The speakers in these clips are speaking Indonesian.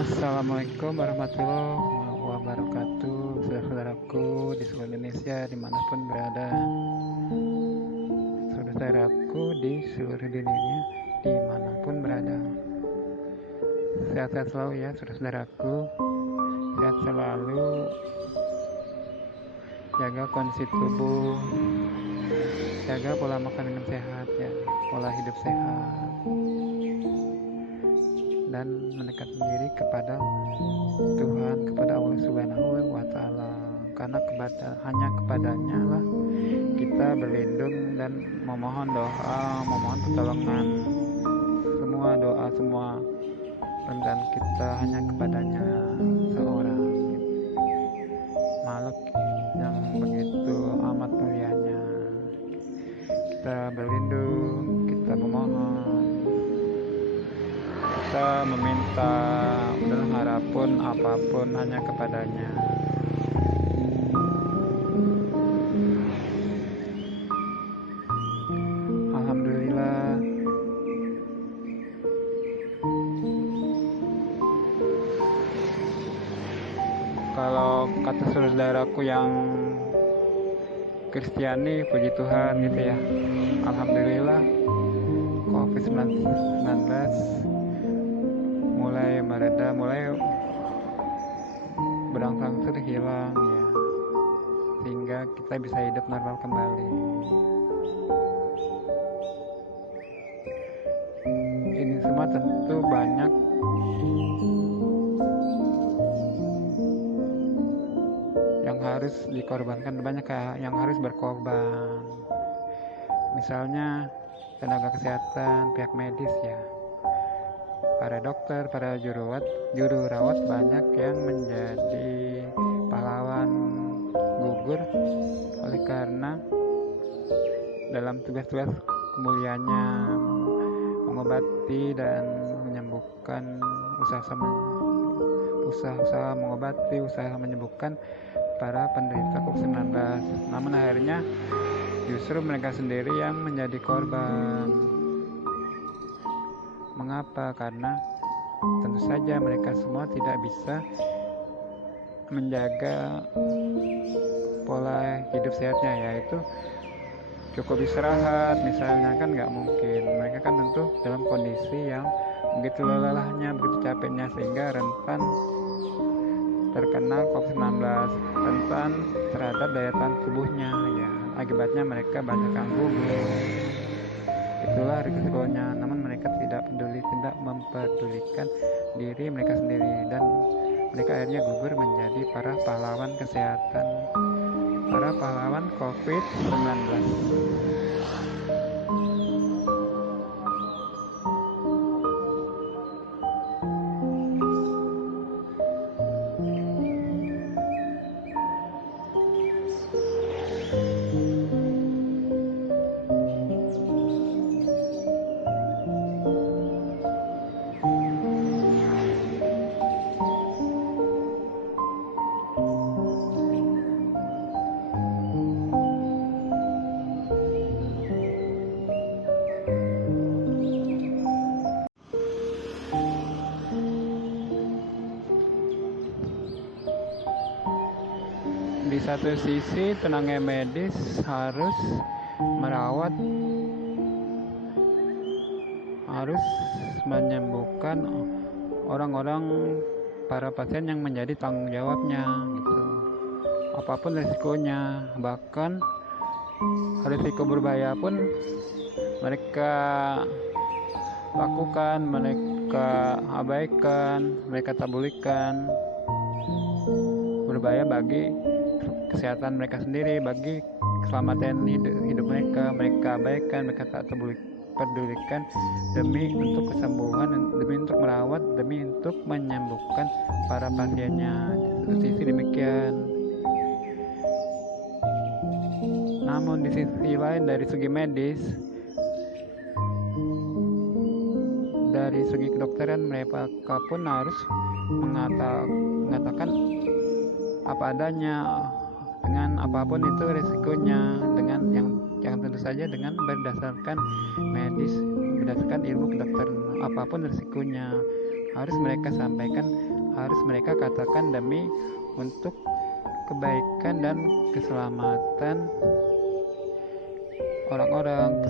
Assalamualaikum warahmatullahi wabarakatuh, saudara-saudaraku di seluruh Indonesia dimanapun berada, saudaraku di seluruh dunia dimanapun berada. Sehat-sehat selalu ya saudara-saudaraku, sehat selalu, jaga kondisi tubuh, jaga pola makan minum sehat ya, pola hidup sehat, dan mendekatkan diri kepada Tuhan, kepada Allah Subhanahu wa Ta'ala, karena hanya kepadanya lah kita berlindung dan memohon doa, memohon pertolongan. Semua doa, semua permintaan kita hanya kepadanya, seorang makhluk yang begitu amat mulianya. Kita berlindung, kita memohon, kita meminta dan harapun apapun hanya kepadanya. Alhamdulillah, kalau kata saudaraku yang Kristiani, puji Tuhan gitu ya, alhamdulillah COVID-19 mulai mereda, mulai berangsur hilang ya, sehingga kita bisa hidup normal kembali. Ini semua tentu banyak yang harus dikorbankan, banyak yang harus berkorban. Misalnya tenaga kesehatan, pihak medis ya, para dokter, para juru rawat banyak yang menjadi pahlawan, gugur oleh karena dalam tugas-tugas kemuliaannya mengobati dan menyembuhkan, usaha mengobati, usaha menyembuhkan para penderita COVID-19. Namun akhirnya justru mereka sendiri yang menjadi korban. Mengapa? Karena tentu saja mereka semua tidak bisa menjaga pola hidup sehatnya, yaitu cukup istirahat misalnya, kan nggak mungkin. Mereka kan tentu dalam kondisi yang begitu lelahnya, begitu capeknya, sehingga rentan terkena COVID-19, rentan terhadap daya tahan tubuhnya ya. Akibatnya mereka banyak yang gugur. Itulah risikonya. Namun mereka tidak mempedulikan diri mereka sendiri, dan mereka akhirnya gugur menjadi para pahlawan kesehatan, para pahlawan COVID-19. Di satu sisi tenaga medis harus merawat, harus menyembuhkan orang-orang, para pasien yang menjadi tanggung jawabnya gitu. Apapun resikonya, bahkan risiko berbahaya pun mereka lakukan, mereka abaikan, mereka tabulikan, berbahaya bagi kesehatan mereka sendiri, bagi keselamatan hidup mereka. Mereka abaikan, mereka tak pedulikan demi untuk kesembuhan, demi untuk merawat, demi untuk menyembuhkan para pasiennya. Sisi demikian. Namun di sisi lain, dari segi medis, dari segi kedokteran, mereka pun harus mengatakan apa adanya, dengan apapun itu resikonya, dengan yang tentu saja dengan berdasarkan medis, berdasarkan ilmu kedokteran. Apapun resikonya harus mereka sampaikan, harus mereka katakan demi untuk kebaikan dan keselamatan orang-orang,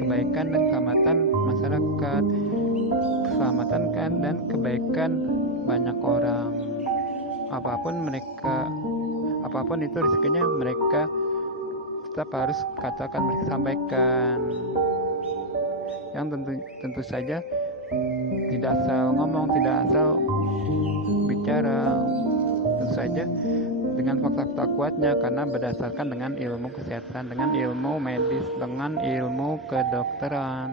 kebaikan dan keselamatan masyarakat, keselamatan dan kebaikan banyak orang. Apapun itu risikonya, mereka tetap harus katakan, mereka sampaikan. Yang tentu saja tidak asal ngomong, tidak asal bicara, tentu saja dengan fakta-fakta kuatnya, karena berdasarkan dengan ilmu kesehatan, dengan ilmu medis, dengan ilmu kedokteran.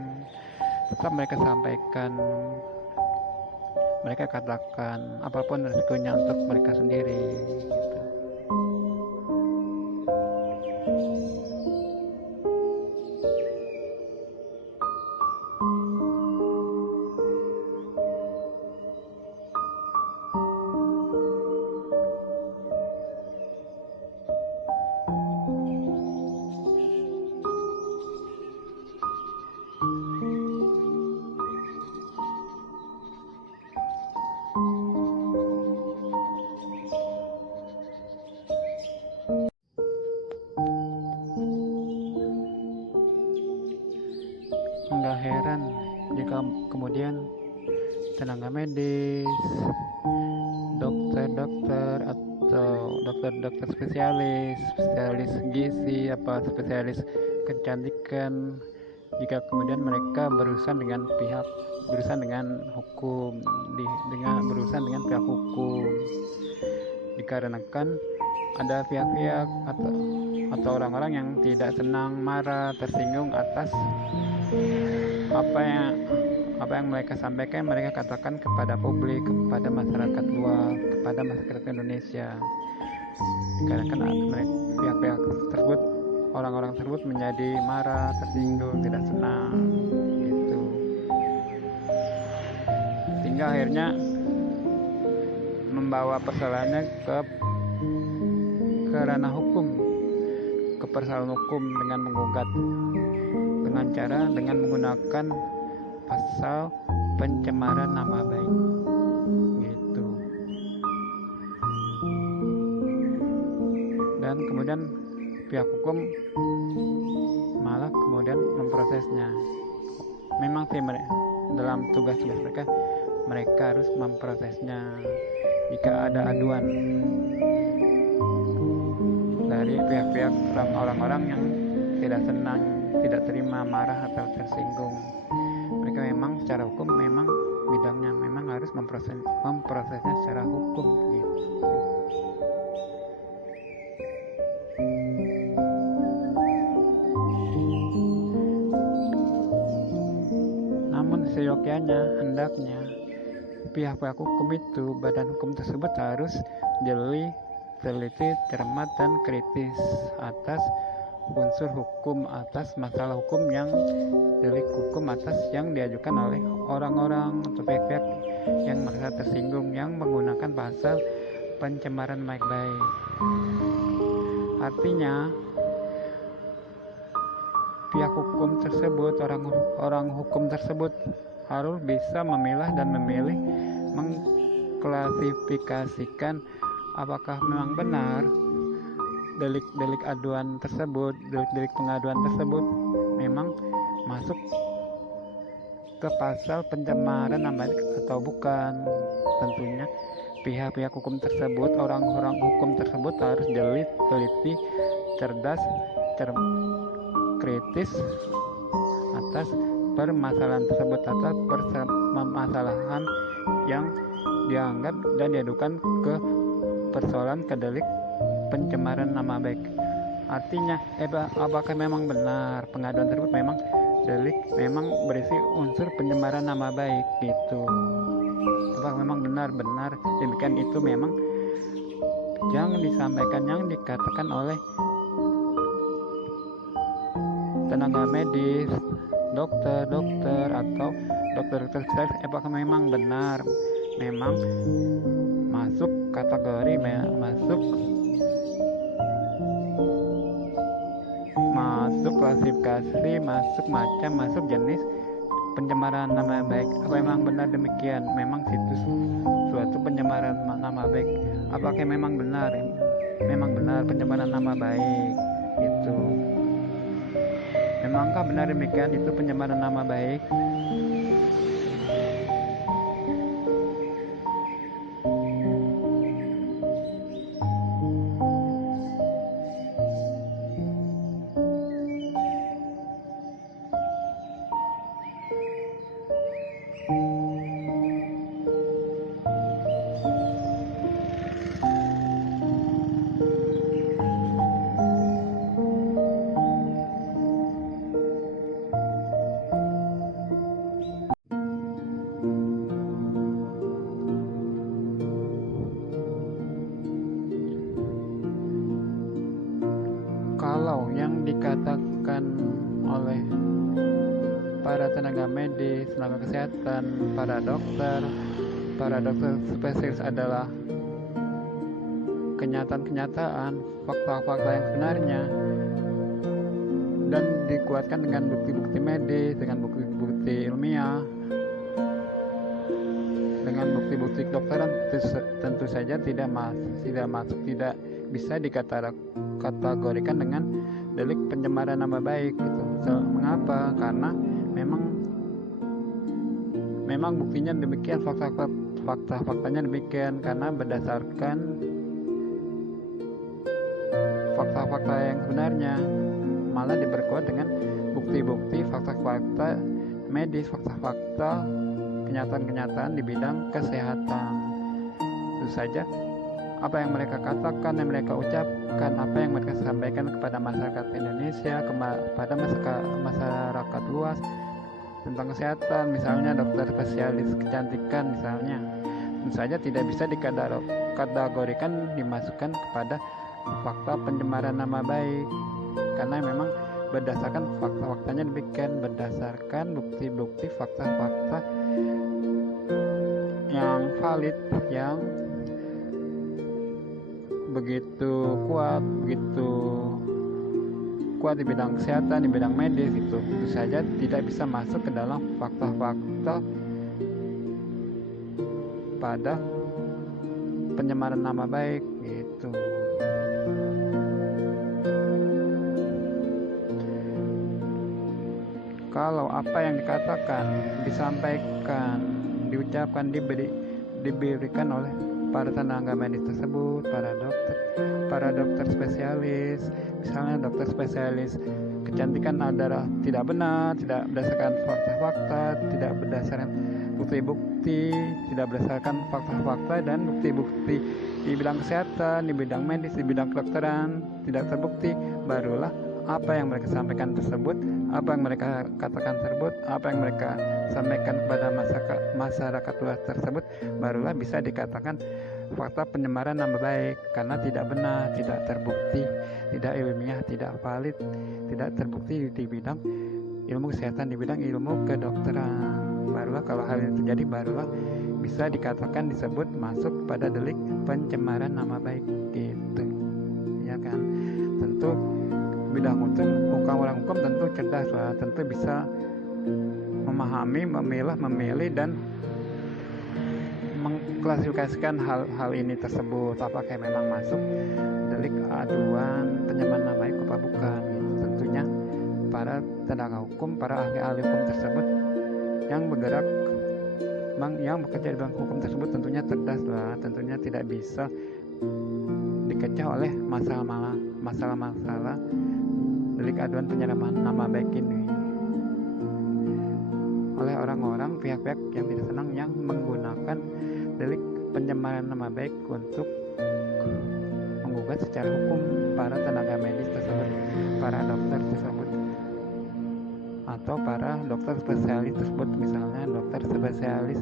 Tetap mereka sampaikan, mereka katakan apapun resikonya untuk mereka sendiri gitu. Enggak heran jika kemudian tenaga medis, dokter-dokter atau dokter-dokter spesialis gizi, spesialis kecantikan, jika kemudian mereka berurusan dengan hukum, berurusan dengan pihak hukum, dikarenakan ada pihak-pihak atau orang-orang yang tidak senang, marah, tersinggung atas apa yang mereka sampaikan, mereka katakan kepada publik, kepada masyarakat luas, kepada masyarakat Indonesia. Dikarenakan pihak-pihak tersebut, orang-orang tersebut menjadi marah, tersinggung, tidak senang gitu. Sehingga akhirnya membawa persoalannya ke ranah hukum, ke persoalan hukum dengan menggugat, dengan menggunakan pasal pencemaran nama baik gitu. Dan kemudian pihak hukum malah kemudian memprosesnya. Memang sih dalam tugas mereka harus memprosesnya jika ada aduan dari pihak-pihak orang-orang yang tidak senang, tidak terima, marah atau tersinggung. Mereka memang secara hukum memang bidangnya memang harus memprosesnya secara hukum gitu. Namun seyogyanya, hendaknya pihak-pihak hukum itu, badan hukum tersebut harus jeli, teliti, cermat, dan kritis atas unsur hukum, atas masalah hukum delik hukum atas yang diajukan oleh orang-orang atau pihak-pihak yang merasa tersinggung, yang menggunakan pasal pencemaran baik-baik. Artinya pihak hukum tersebut, orang hukum tersebut harus bisa memilah dan memilih, mengklasifikasikan apakah memang benar delik aduan tersebut, delik pengaduan tersebut memang masuk ke pasal pencemaran nama baik atau bukan. Tentunya pihak-pihak hukum tersebut, orang-orang hukum tersebut harus teliti, cerdas, kritis atas permasalahan tersebut atau permasalahan yang dianggap dan diadukan ke persoalan ke delik pencemaran nama baik. Artinya, apakah memang benar pengaduan tersebut memang delik, memang berisi unsur pencemaran nama baik gitu. Apakah memang benar-benar demikian itu memang yang disampaikan, yang dikatakan oleh tenaga medis, dokter atau dokter spesialis, apakah memang benar, memang masuk kategori, masuk klasifikasi, masuk jenis pencemaran nama baik. Apa memang benar demikian? Memang situs suatu pencemaran nama baik. Apakah memang benar pencemaran nama baik itu? Memangkah benar demikian itu pencemaran nama baik? Kalau yang dikatakan oleh para tenaga medis, tenaga kesehatan, para dokter spesialis adalah kenyataan, fakta-fakta yang sebenarnya, dan dikuatkan dengan bukti-bukti medis, dengan bukti-bukti ilmiah, dengan bukti-bukti kedokteran, tentu saja tidak bisa dikategorikan dengan delik pencemaran nama baik gitu. Mengapa? Karena memang buktinya demikian, faktanya demikian, karena berdasarkan fakta-fakta yang sebenarnya, malah diperkuat dengan bukti-bukti fakta-fakta medis, fakta-fakta kenyataan-kenyataan di bidang kesehatan. Tentu saja apa yang mereka katakan, yang mereka ucapkan, apa yang mereka sampaikan kepada masyarakat Indonesia, kepada masyarakat luas tentang kesehatan, misalnya dokter spesialis kecantikan misalnya, tentu saja tidak bisa dikategorikan dimasukkan kepada fakta pencemaran nama baik, karena memang berdasarkan fakta-faktanya demikian, berdasarkan bukti-bukti fakta-fakta yang valid, yang begitu kuat di bidang kesehatan, di bidang medis itu saja tidak bisa masuk ke dalam fakta-fakta pada pencemaran nama baik gitu. Kalau apa yang dikatakan, disampaikan, diucapkan, diberikan oleh para tenaga medis tersebut, para dokter spesialis, misalnya dokter spesialis kecantikan adalah tidak benar, tidak berdasarkan fakta-fakta, tidak berdasarkan bukti-bukti, tidak berdasarkan fakta-fakta dan bukti-bukti di bidang kesehatan, di bidang medis, di bidang kedokteran tidak terbukti, barulah apa yang mereka sampaikan tersebut, apa yang mereka katakan tersebut, apa yang mereka sampaikan kepada masyarakat luas tersebut, barulah bisa dikatakan fakta pencemaran nama baik, karena tidak benar, tidak terbukti, tidak ilmiah, tidak valid, tidak terbukti di bidang ilmu kesehatan, di bidang ilmu kedokteran. Barulah kalau hal itu terjadi, barulah bisa dikatakan disebut masuk pada delik pencemaran nama baik gitu, ya kan? Tentu bidang orang hukum tentu cerdas lah, tentu bisa memahami, memilih dan mengklasifikasikan hal ini tersebut, apakah memang masuk delik aduan pencemaran nama baik apa bukan gitu. Tentunya para tenaga hukum, para ahli hukum tersebut yang bergerak, yang bekerja di bidang hukum tersebut tentunya cerdas lah, tentunya tidak bisa dikecoh oleh masalah delik aduan pencemaran nama baik ini. pihak-pihak yang tidak senang yang menggunakan delik pencemaran nama baik untuk menggugat secara hukum para tenaga medis tersebut, para dokter tersebut, atau para dokter spesialis tersebut, misalnya dokter spesialis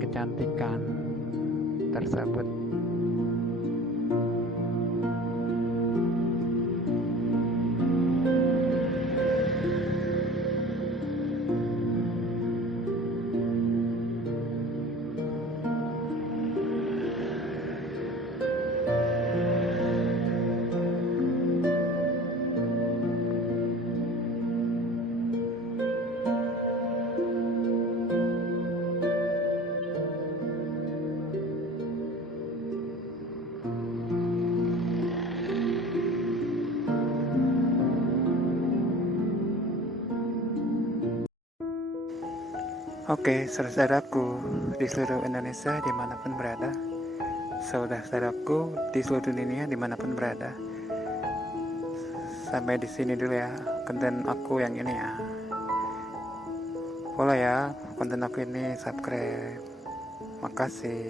kecantikan tersebut. Oke, saudaraku di seluruh Indonesia dimanapun berada, saudara-saudaraku di seluruh dunia dimanapun berada, sampai di sini dulu ya konten aku yang ini ya. Follow ya konten aku ini, subscribe. Makasih.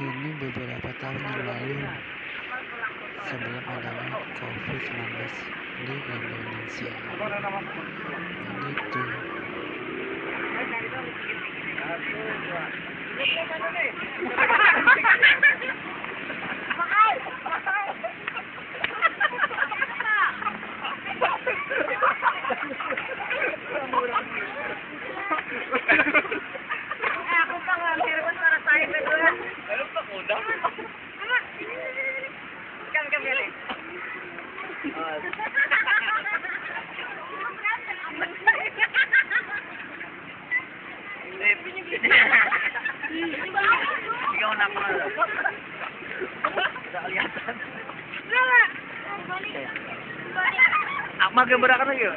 Ini beberapa tahun yang lalu, sebelum adanya COVID-19 di Indonesia. Begitu. Makin berakan lagi yuk.